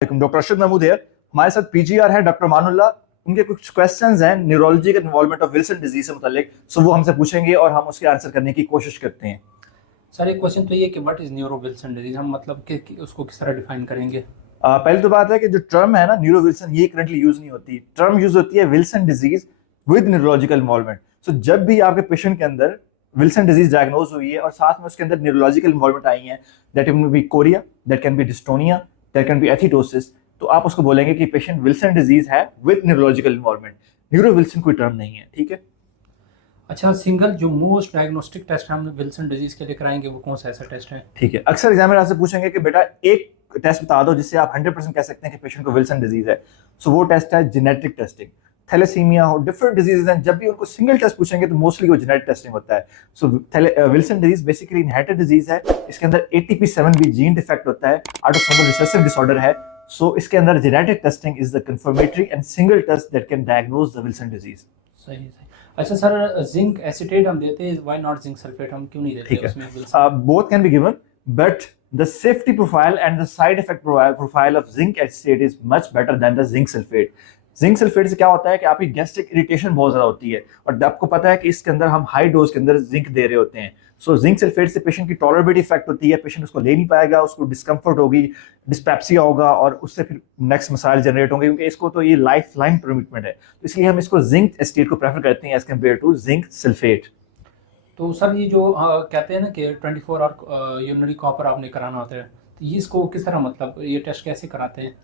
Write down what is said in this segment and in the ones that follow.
Doctor Arshad Mahmood है हमारे साथ। पीजीआर है डॉक्टर मानुल्लाह। उनके कुछ क्वेश्चंस हैं न्यूरोलॉजी के इन्वॉल्वमेंट ऑफ विल्सन डिजीज से मुतालिक, सो वो हमसे पूछेंगे और हम उसके आंसर करने की कोशिश करते हैं। सर एक क्वेश्चन तो ये कि what is neuro Wilson disease, हम मतलब कि उसको किस तरह डिफाइन करेंगे? पहली तो बात है कि जो टर्म है ना न्यूरो विल्सन, ये करंटली यूज नहीं होती। टर्म यूज होती है Wilson disease with neurological involvement. So जब भी आपके पेशेंट के अंदर विल्सन डिजीज डायग्नोज हुई है और साथ में उसके अंदर न्यूरोलॉजिकल इन्वॉल्वमेंट आई है, that can be Korea, that can be dystonia, that can be एथिटोसिस, तो आप उसको बोलेंगे कि पेशेंट विल्सन डिजीज है with neurological involvement. Neuro Wilson कोई टर्म नहीं है, ठीक है। अच्छा, सिंगल जो मोस्ट डायग्नोस्टिक टेस्ट हम विल्सन डिजीज के लिए कराएंगे वो कौन सा ऐसा टेस्ट है? ठीक है, अक्सर एग्जामिनर आपसे पूछेंगे कि बेटा एक टेस्ट बता दो जिससे आप 100% कह सकते हैं कि पेशेंट को विल्सन डिजीज है। सो वो टेस्ट है जेनेटिक टेस्टिंग। थैलेसीमिया हो, डिफरेंट डिजीजेज हैं, जब भी उनको सिंगल टेस्ट पूछेंगे तो मोस्टली वो जेनेटिक टेस्टिंग होता है। So Wilson disease basically inherited disease है। इसके अंदर ATP7B जीन डिफेक्ट होता है, ऑटोसोमल रिसेसिव डिसऑर्डर है। सो इसके अंदर genetic testing is the confirmatory and single test that can diagnose the Wilson disease. सही सही। अच्छा सर, जिंक एसिटेट हम देते हैं, व्हाई नॉट जिंक सल्फेट, हम क्यों नहीं देते उसमें Wilson? Both can be given, but the safety profile and the side effect profile of zinc acetate is much better than the zinc sulfate. Zinc sulphate से क्या होता है कि आपकी गैस्ट्रिक इरिटेशन बहुत ज्यादा होती है, और आपको पता है कि इसके अंदर हम हाई डोज के अंदर जिंक दे रहे होते हैं। सो जिंक सल्फेट से पेशेंट की टॉलरेबिलिटी इफेक्ट होती है, पेशेंट उसको ले नहीं पाएगा, उसको डिस्कम्फर्ट होगी, डिस्पेप्सिया होगा, और उससे फिर नेक्स्ट मसाइल जनरेट होंगे, क्योंकि इसको तो ये लाइफ लाइन ट्रीटमेंट है। तो इसलिए हम इसको जिंक एसिटेट को प्रेफर करते हैं as compare to zinc sulphate. तो सर ये जो कहते हैं ना कि 24 आवर यूरिनरी कॉपर आपने कराना होता है, तो ये इसको किस तरह, मतलब ये टेस्ट कैसे कराते हैं?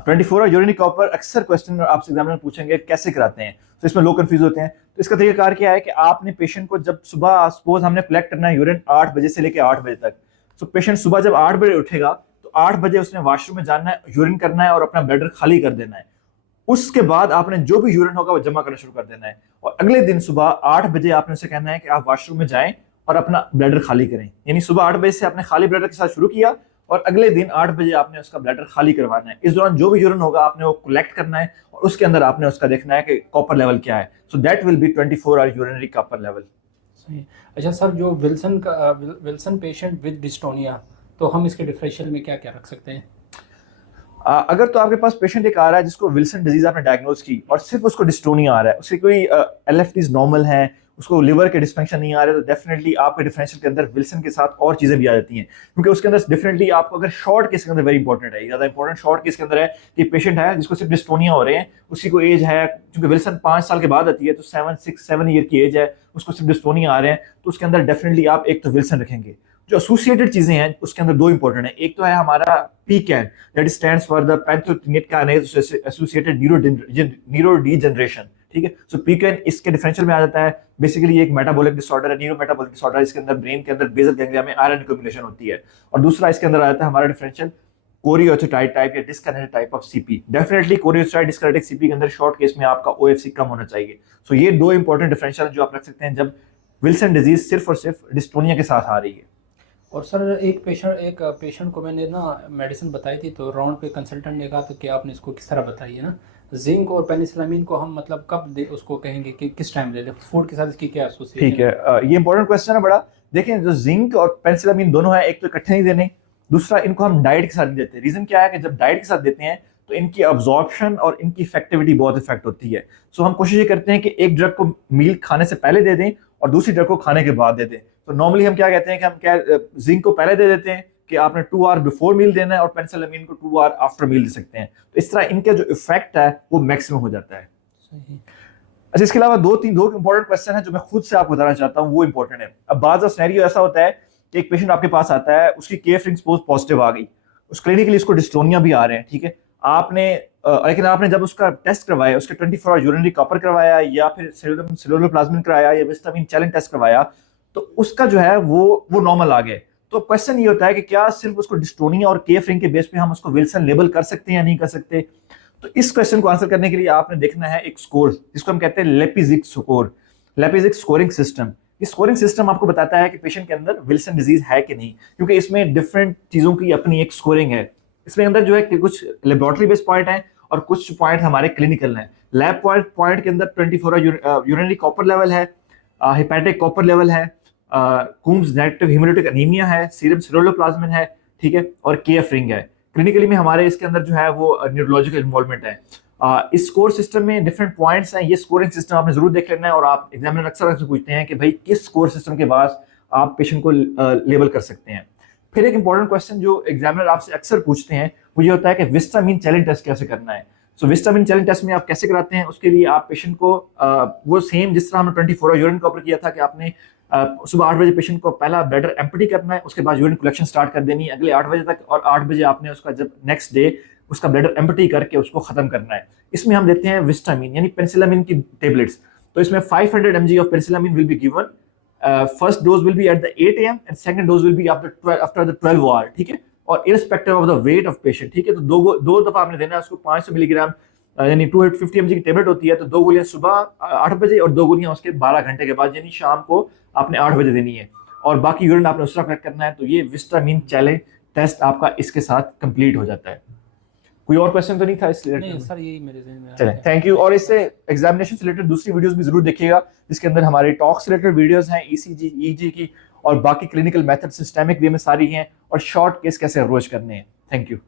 24 और यूरिनरी कॉपर अक्सर क्वेश्चन आपसे एग्जामिनर पूछेंगे कैसे कराते हैं, तो इसमें लोग कंफ्यूज होते हैं। तो इसका तरीकाकार क्या है कि आपने पेशेंट को जब सुबह सपोज हमने कलेक्ट करना है यूरिन 8 बजे से लेकर 8 बजे तक, तो पेशेंट सुबह जब 8 बजे उठेगा तो 8 बजे उसने वॉशरूम में जाना है, यूरिन करना है और अपना ब्लैडर खाली कर देना है। उसके बाद आपने जो भी यूरिन होगा वो जमा करना शुरू कर देना है, और अगले दिन सुबह 8 बजे आपने उसे कहना है कि आप वॉशरूम में जाएं और अपना ब्लैडर खाली करें। यानी सुबह 8 बजे से आपने खाली ब्लैडर के साथ शुरू किया और अगले दिन 8 बजे आपने उसका ब्लैडर खाली करवाना है। इस दौरान जो भी यूरिन होगा आपने वो कलेक्ट करना है और उसके अंदर आपने उसका देखना है कि कॉपर लेवल क्या है। So that will be 24 hour urinary copper level. सही। अच्छा सर, जो विल्सन पेशेंट विद डिस्टोनिया, तो हम इसके डिफरेंशियल में क्या क्या रख सकते हैं? अगर तो आपके पास पेशेंट एक आ रहा है जिसको विल्सन डिजीज आपने डायग्नोज की और सिर्फ उसको डिस्टोनिया आ रहा है, उसके कोई LFTs नॉर्मल हैं, उसको लिवर के डिस्फंक्शन नहीं आ रहे, तो डेफिनेटली आपके डिफरेंशियल के अंदर विल्सन के साथ और चीजें भी आ जाती हैं, क्योंकि उसके अंदर डेफिनेटली आपको अगर शॉर्ट केस के अंदर वेरी इंपॉर्टेंट है, ज्यादा इंपॉर्टेंट शॉर्ट केस के अंदर है कि पेशेंट है जिसको सिर्फ डिस्टोनिया हो रहे हैं, उसकी कोई एज है, क्योंकि विल्सन 5 साल के बाद आती है, तो 7 की एज है, उसको सिर्फ डिस्टोनिया आ रहे हैं, तो उसके अंदर डेफिनेटली आप एक तो विल्सन रखेंगे। जो एसोसिएटेड चीजें हैं उसके अंदर दो इंपॉर्टेंट है, एक तो है हमारा PCAN, that stands for the pantothenate kinase associated neuro degeneration, ठीक है। सो PCAN इसके डिफरेंशियल में आ जाता है। बेसिकली एक मेटाबॉलिक डिसऑर्डर है, न्यूरो मेटाबॉलिक डिसऑर्डर, इसके अंदर ब्रेन के अंदर बेसल गैंग्लिया में आयरन एक्युमुलेशन होती है। और दूसरा इसके अंदर आ जाता है हमारा डिफरेंशियल कोरियोस्टाइट टाइप या disconnected type of CP। Definitely choreoathetoid disconnected CP के अंदर शॉर्ट केस में आपका OFC कम होना चाहिए। सो ये दो इंपॉर्टेंट डिफरेंशियल जो आप रख सकते हैं जब विल्सन डिजीज सिर्फ और सिर्फ डिस्टोनिया के साथ आ रही है। और सर एक पेशेंट को मैंने ना मेडिसिन बताई थी, तो राउंड पे कंसल्टेंट ने कहा तो कि आपने इसको किस तरह बताई है ना, जिंक और पेनिसिलामिन को हम मतलब कब दे, उसको कहेंगे कि किस टाइम ले लें, फूड के साथ इसकी क्या एसोसिएशन? ठीक है, ये इंपॉर्टेंट क्वेश्चन है बड़ा। देखें, जो जिंक और पेनिसिलामिन दोनों है, एक तो इकट्ठे नहीं देने, दूसरा इनको हम डाइट के साथ नहीं देते। रीजन क्या है कि जब डाइट के साथ देते हैं तो इनकी अब्जॉर्प्शन और इनकी इफेक्टिविटी बहुत इफेक्ट होती है। सो हम कोशिश ये करते हैं कि एक ड्रग को मील खाने से पहले दे दें और दूसरी ड्रग को खाने के बाद दे दें। तो नॉर्मली हम क्या कहते हैं कि हम क्या जिंक को पहले दे देते हैं कि आपने 2 आवर बिफोर मील देना है, और पेनिसिलामिन को 2 आवर आफ्टर मील दे सकते हैं। तो इस तरह इनका जो इफेक्ट है वो मैक्सिमम हो जाता है। सही। अच्छा, इसके अलावा दो इंपॉर्टेंट क्वेश्चन है जो मैं खुद से आपको बताना चाहता हूँ, वो इंपॉर्टेंट है। अब बाज़ सिनेरियो ऐसा होता है कि एक पेशेंट आपके पास आता है, उसकी KF रिंग पॉजिटिव आ गई, उस क्लिनिकली उसको डिस्टोनिया भी आ रहे हैं, ठीक है। लेकिन आपने जब उसका टेस्ट करवाया, उसके 24 आवर यूरिनरी कॉपर करवाया या फिर सेलुलर प्लाज्मिन कराया या विटामिन चैलेंज टेस्ट करवाया, तो उसका जो है वो नॉर्मल आ गए। तो क्वेश्चन ये होता है कि क्या सिर्फ उसको डिस्टोनिया और KF रिंग के बेस पे हम उसको विल्सन लेबल कर सकते हैं या नहीं कर सकते। तो इस क्वेश्चन को आंसर करने के लिए आपने देखना है एक स्कोर जिसको हम कहते हैं लेपिजिक स्कोर, लेपिजिक स्कोरिंग सिस्टम। ये स्कोरिंग सिस्टम आपको बताता है कि पेशेंट के अंदर विल्सन डिजीज है कि नहीं, क्योंकि इसमें डिफरेंट चीजों की अपनी एक स्कोरिंग है। इसमें अंदर जो है कि कुछ लेबोरेटरी बेस्ड पॉइंट है और कुछ पॉइंट हमारे क्लिनिकल हैं। लैब पॉइंट के अंदर 24 यूरिनरी कॉपर लेवल है, हेपेटिक कॉपर लेवल है, कूम्स नेगेटिव हेमोलिटिक एनीमिया है, सीरम सेलुलर प्लाज्मिन है, ठीक है, और KF रिंग है। क्लिनिकली में हमारे इसके अंदर जो है वो न्यूरोलॉजिकल इन्वॉल्वमेंट है। इस स्कोर सिस्टम में डिफरेंट पॉइंट्स हैं, ये स्कोरिंग सिस्टम आपने जरूर देख लेना है, और आप एग्जामिनर अक्सर पूछते हैं कि भाई किस स्कोर सिस्टम के बाद आप पेशेंट को लेबल कर सकते हैं। फिर एक इंपॉर्टेंट क्वेश्चन जो एग्जामिनर आपसे अक्सर पूछते हैं वो ये होता है कि विस्टामिन चैलेंज टेस्ट कैसे करना है। सो विस्टामिन चैलेंज टेस्ट में आप कैसे कराते हैं, उसके लिए आप पेशेंट को वो सेम जिस तरह हमने 24 आवर यूरिन कवर किया था कि आपने सुबह 8 बजे पेशेंट को पहला ब्लैडर एम्प्टी करना है, उसके बाद यूरिन कलेक्शन स्टार्ट कर देनी है अगले 8 बजे तक, और 8 बजे आपने उसका जब नेक्स्ट डे उसका ब्लैडर एम्प्टी करके उसको खत्म करना है। इसमें हम देते हैं विस्टामिन यानी पेनिसिलामिन की टेबलेट्स। तो इसमें 500 mg of penicillamine will be given. First dose will be at the 8 AM and second dose will be after the 12 hour, ठीक है, और irrespective of the weight of patient, ठीक है। तो दो दफा आपने देना है उसको 500 मिलीग्राम यानी 250 mg की टेबलेट होती है, तो 2 गोलियां सुबह 8 बजे और 2 गोलियां उसके 12 घंटे के बाद यानी शाम को आपने 8 बजे देनी है, और बाकी यूरिन आपने उस तरह कलेक्ट करना है। तो ये विस्टामिन चैलेंज टेस्ट आपका इसके साथ कंप्लीट हो जाता है। कोई और क्वेश्चन तो नहीं था इस नहीं सर, यही मेरे ज़हन में चलें, थैंक यू। और इससे एग्जामिनेशन से रिलेटेड दूसरी वीडियोस भी जरूर देखिएगा, जिसके अंदर हमारे टॉक्स से रिलेटेड वीडियोस हैं, ईसीजी ईजी की, और बाकी क्लिनिकल मेथड सिस्टेमिक वे में सारी हैं, और शॉर्ट केस कैसे अप्रोच करने हैं। Thank you.